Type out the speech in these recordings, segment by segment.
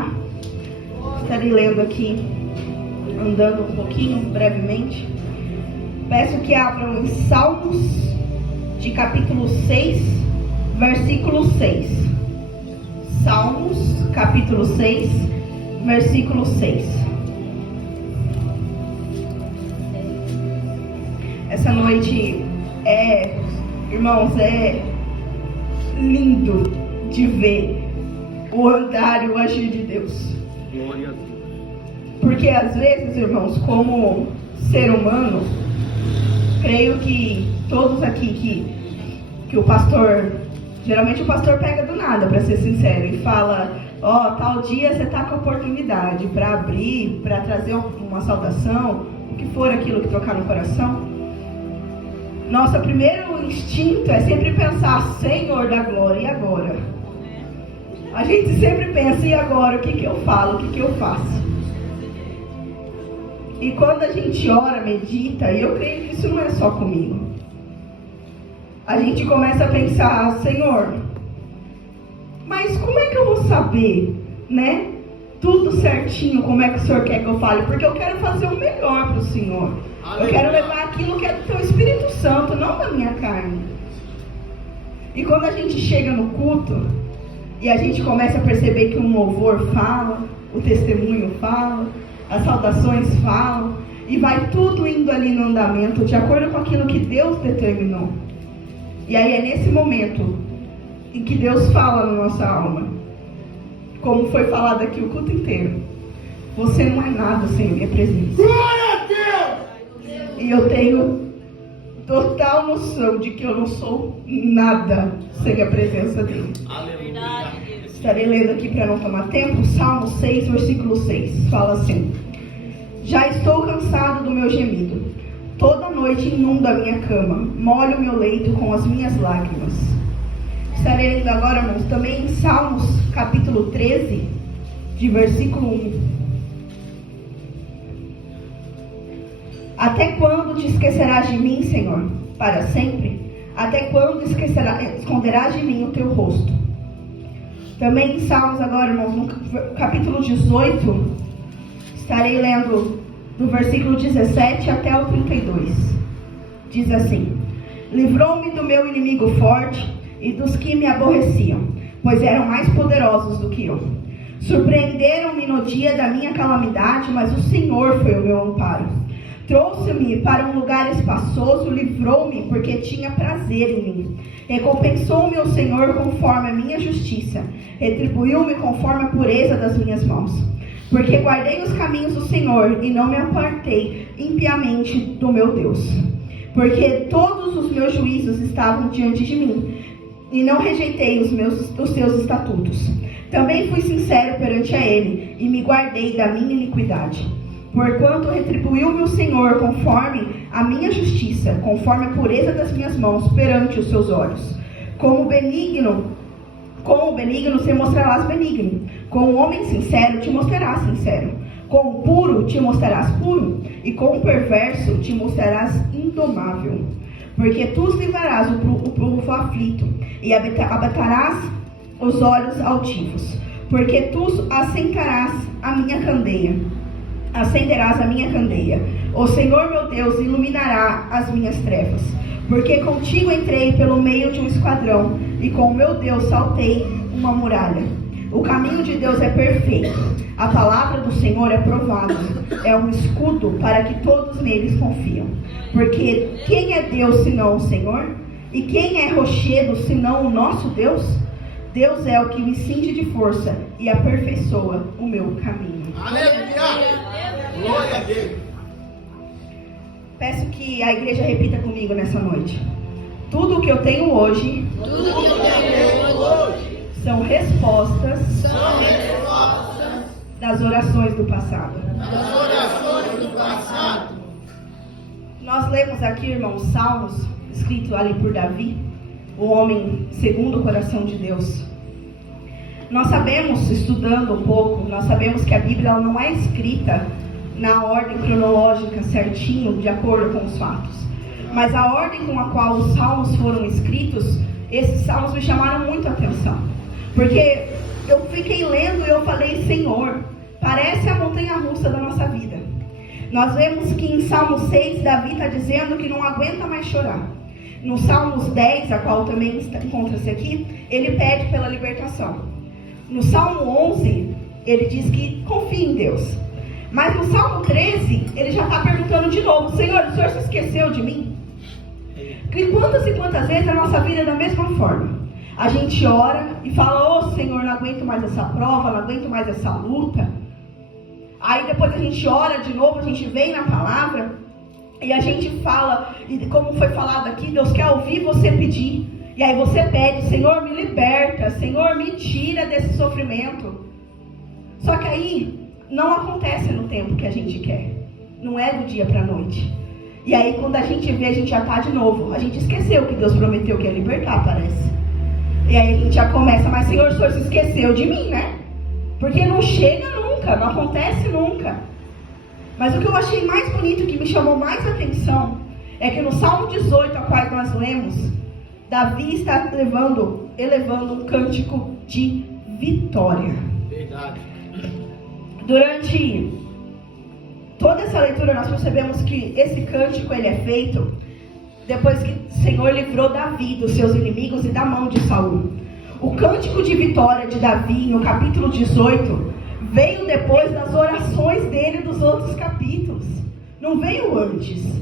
acompanhar. Estarei lendo aqui, andando um pouquinho, brevemente. Peço que abram em Salmos, de capítulo 6, versículo 6. Salmos, capítulo 6, versículo 6. Essa noite irmãos, é lindo de ver o andar e o agir de Deus. Glória a Deus. Porque às vezes, irmãos, como ser humano, creio que todos aqui que o pastor, geralmente o pastor pega do nada, para ser sincero, e fala: tal dia você está com a oportunidade para abrir, para trazer uma saudação, o que for aquilo que tocar no coração. Nosso primeiro instinto é sempre pensar: Senhor da glória, e agora? A gente sempre pensa: e agora? O que eu falo? O que eu faço? E quando a gente ora, medita, e eu creio que isso não é só comigo, a gente começa a pensar: Senhor, mas como é que eu vou saber, né? Tudo certinho, como é que o Senhor quer que eu fale? Porque eu quero fazer o melhor para o Senhor. Eu quero levar aquilo que é do Teu Espírito Santo, não da minha carne. E quando a gente chega no culto, e a gente começa a perceber que um louvor fala, o testemunho fala, as saudações falam, e vai tudo indo ali no andamento, de acordo com aquilo que Deus determinou. E aí é nesse momento em que Deus fala na nossa alma, como foi falado aqui o culto inteiro: você não é nada sem a minha presença. Glória a Deus! E eu tenho total noção de que eu não sou nada sem a presença dele. Aleluia. Estarei lendo aqui para não tomar tempo. Salmo 6, versículo 6. Fala assim: já estou cansado do meu gemido. Toda noite inundo a minha cama. Molho o meu leito com as minhas lágrimas. Estarei lendo agora, irmãos, também em Salmos, capítulo 13, de versículo 1. Até quando te esquecerás de mim, Senhor? Para sempre? Até quando esconderás de mim o teu rosto? Também em Salmos agora, irmãos, no capítulo 18, estarei lendo do versículo 17 até o 32. Diz assim: livrou-me do meu inimigo forte e dos que me aborreciam, pois eram mais poderosos do que eu. Surpreenderam-me no dia da minha calamidade, mas o Senhor foi o meu amparo. Trouxe-me para um lugar espaçoso, livrou-me porque tinha prazer em mim. Recompensou-me o Senhor conforme a minha justiça, retribuiu-me conforme a pureza das minhas mãos. Porque guardei os caminhos do Senhor e não me apartei impiamente do meu Deus. Porque todos os meus juízos estavam diante de mim, e não rejeitei os seus estatutos. Também fui sincero perante a ele, e me guardei da minha iniquidade. Porquanto retribuiu-me o Senhor conforme a minha justiça, conforme a pureza das minhas mãos perante os seus olhos. Como benigno se mostrarás benigno. Com o homem sincero te mostrarás sincero. Com o puro te mostrarás puro. E com o perverso te mostrarás indomável. Porque tu os livrarás o povo aflito, e abatarás os olhos altivos. Porque tu acenderás a minha candeia. O Senhor meu Deus iluminará as minhas trevas. Porque contigo entrei pelo meio de um esquadrão, e com o meu Deus saltei uma muralha. O caminho de Deus é perfeito, a palavra do Senhor é provável, é um escudo para que todos neles confiam. Porque quem é Deus senão o Senhor? E quem é rochedo senão o nosso Deus? Deus é o que me cinge de força e aperfeiçoa o meu caminho. Aleluia! Glória a Deus! Peço que a igreja repita comigo nessa noite: tudo o que eu tenho hoje, são respostas das orações do passado. Nós lemos aqui, irmãos, Salmos, escrito ali por Davi, o homem segundo o coração de Deus. Nós sabemos, estudando um pouco, nós sabemos que a Bíblia ela não é escrita na ordem cronológica certinho, de acordo com os fatos. Mas a ordem com a qual os salmos foram escritos, esses salmos me chamaram muito a atenção. Porque eu fiquei lendo e eu falei: vez, Senhor, parece a montanha-russa da nossa vida. Nós vemos que em Salmo 6, Davi está dizendo que não aguenta mais chorar. No Salmos 10, a qual também encontra-se aqui, ele pede pela libertação. No Salmo 11, ele diz que confia em Deus. Mas no Salmo 13, ele já está perguntando de novo: Senhor, o Senhor se esqueceu de mim? E quantas vezes a nossa vida é da mesma forma? A gente ora e fala: oh Senhor, não aguento mais essa prova, não aguento mais essa luta. Aí depois a gente ora de novo, a gente vem na palavra e a gente fala, e como foi falado aqui, Deus quer ouvir você pedir. E aí você pede: Senhor, me liberta, Senhor, me tira desse sofrimento. Só que aí não acontece no tempo que a gente quer. Não é do dia para a noite. E aí quando a gente vê, a gente já está de novo. A gente esqueceu que Deus prometeu que ia libertar, parece. E aí a gente já começa: mas Senhor, o Senhor se esqueceu de mim, né? Porque não chega nunca, não acontece nunca. Mas o que eu achei mais bonito, que me chamou mais atenção, é que no Salmo 18, a qual nós lemos, Davi está elevando um cântico de vitória. Verdade. Durante toda essa leitura nós percebemos que esse cântico ele é feito depois que o Senhor livrou Davi dos seus inimigos e da mão de Saul. O cântico de vitória de Davi no capítulo 18 veio depois das orações dele dos outros capítulos. Não veio antes.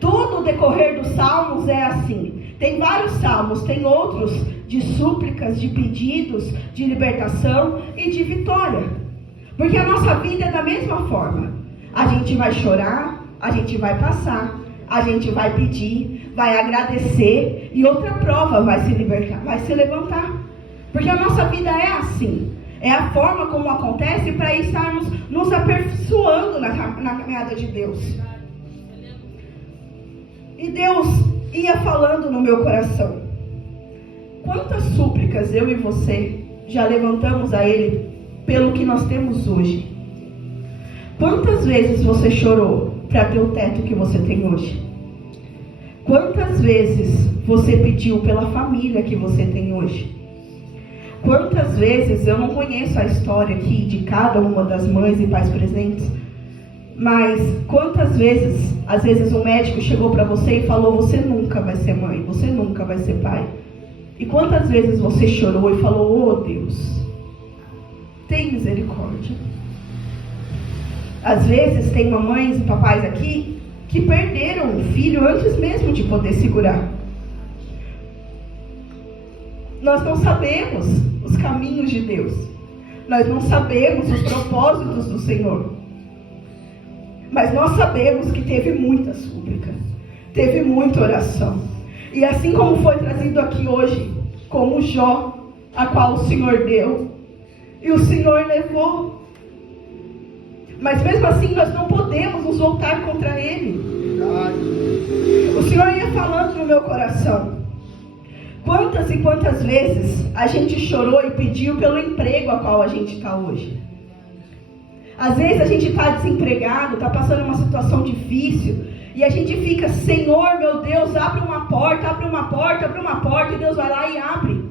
Todo o decorrer dos salmos é assim. Tem vários salmos, tem outros de súplicas, de pedidos, de libertação e de vitória. Porque a nossa vida é da mesma forma. A gente vai chorar, a gente vai passar, a gente vai pedir, vai agradecer e outra prova vai se libertar, vai se levantar. Porque a nossa vida é assim. É a forma como acontece para estarmos nos aperfeiçoando na caminhada de Deus. E Deus ia falando no meu coração: quantas súplicas eu e você já levantamos a Ele pelo que nós temos hoje? Quantas vezes você chorou para ter o teto que você tem hoje? Quantas vezes você pediu pela família que você tem hoje? Quantas vezes, eu não conheço a história aqui de cada uma das mães e pais presentes, mas quantas vezes, às vezes um médico chegou para você e falou: você nunca vai ser mãe, você nunca vai ser pai. E quantas vezes você chorou e falou: oh Deus, tem misericórdia. Às vezes tem mamães e papais aqui que perderam o filho antes mesmo de poder segurar. Nós não sabemos os caminhos de Deus. Nós não sabemos os propósitos do Senhor. Mas nós sabemos que teve muita súplica, teve muita oração. E assim como foi trazido aqui hoje, como Jó, a qual o Senhor deu, e o Senhor levou. Mas mesmo assim nós não podemos nos voltar contra Ele. O Senhor ia falando no meu coração: quantas e quantas vezes a gente chorou e pediu pelo emprego a qual a gente está hoje. Às vezes a gente está desempregado, está passando uma situação difícil, e a gente fica: Senhor, meu Deus, abre uma porta, abre uma porta, abre uma porta, e Deus vai lá e abre.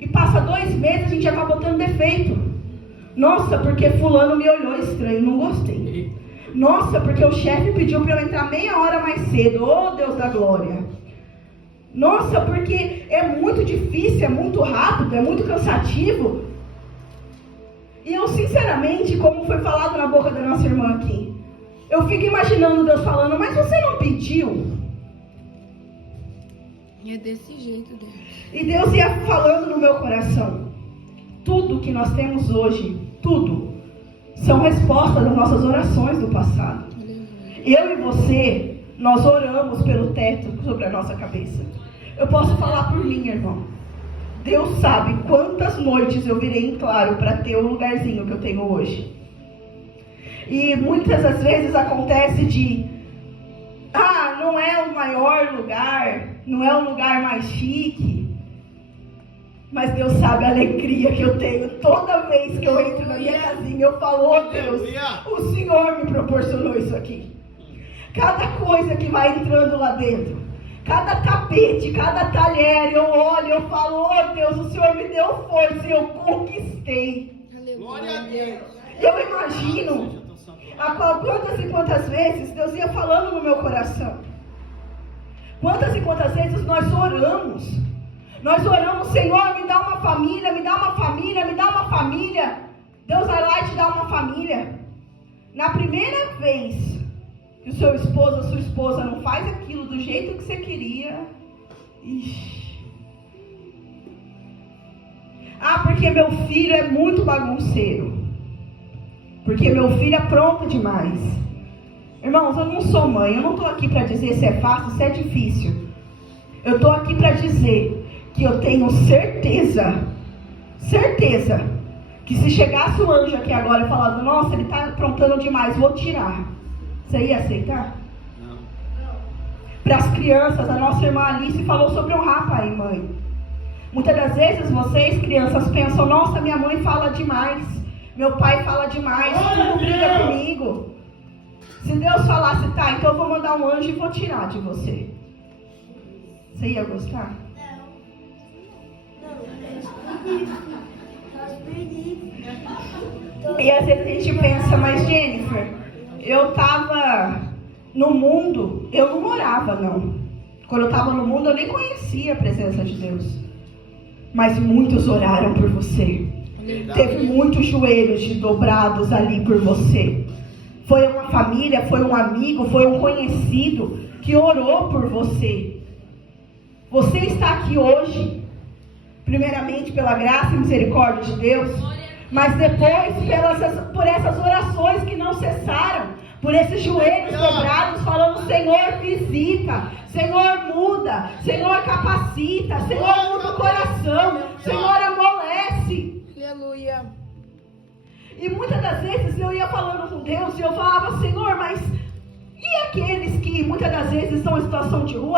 E passa 2 meses, a gente acaba botando defeito. Nossa, porque fulano me olhou estranho, não gostei. Nossa, porque o chefe pediu para eu entrar meia hora mais cedo. Oh, Deus da glória. Nossa, porque é muito difícil, é muito rápido, é muito cansativo. E eu, sinceramente, como foi falado na boca da nossa irmã aqui, eu fico imaginando Deus falando: mas você não pediu? É desse jeito, Deus. E Deus ia falando no meu coração: tudo que nós temos hoje, tudo, são respostas das nossas orações do passado. Eu e você, nós oramos pelo teto sobre a nossa cabeça. Eu posso falar por mim, irmão. Deus sabe quantas noites eu virei em claro para ter o lugarzinho que eu tenho hoje. E muitas das vezes acontece de: não é o maior lugar, não é o lugar mais chique. Mas Deus sabe a alegria que eu tenho toda vez que eu entro na minha casinha. Eu falo: oh Deus, o Senhor me proporcionou isso aqui. Cada coisa que vai entrando lá dentro, cada tapete, cada talher, eu olho, eu falo: oh Deus, o Senhor me deu força e eu conquistei. Glória a Deus. Eu imagino quantas e quantas vezes Deus ia falando no meu coração. Quantas e quantas vezes nós oramos. Nós oramos, Senhor, me dá uma família, me dá uma família, me dá uma família. Deus vai lá e te dá uma família. Na primeira vez que o seu esposo ou sua esposa não faz aquilo do jeito que você queria, ixi. Ah, porque meu filho é muito bagunceiro. Porque meu filho apronta demais. Irmãos, eu não sou mãe. Eu não estou aqui para dizer se é fácil, se é difícil. Eu estou aqui para dizer que eu tenho certeza, que se chegasse o anjo aqui agora e falando, nossa, ele está aprontando demais, vou tirar. Você ia aceitar? Não. Para as crianças, a nossa irmã Alice falou sobre honrar pai e mãe. Muitas das vezes vocês, crianças, pensam, nossa, minha mãe fala demais, meu pai fala demais, tudo briga comigo. Se Deus falasse, tá, então eu vou mandar um anjo e vou tirar de você. Você ia gostar? E às vezes a gente pensa, mas Jennifer, eu estava no mundo, eu não morava não. Quando eu estava no mundo eu nem conhecia a presença de Deus. Mas muitos oraram por você. Teve muitos joelhos dobrados ali por você. Foi uma família, foi um amigo, foi um conhecido que orou por você. Você está aqui hoje, primeiramente pela graça e misericórdia de Deus, mas depois por essas orações que não cessaram, por esses joelhos dobrados falando, Senhor, visita, Senhor, muda, Senhor, capacita, Senhor, muda o coração, Senhor, amolece. Aleluia. E muitas das vezes eu ia falando com Deus e eu falava, Senhor, mas e aqueles que muitas das vezes estão em situação de rua?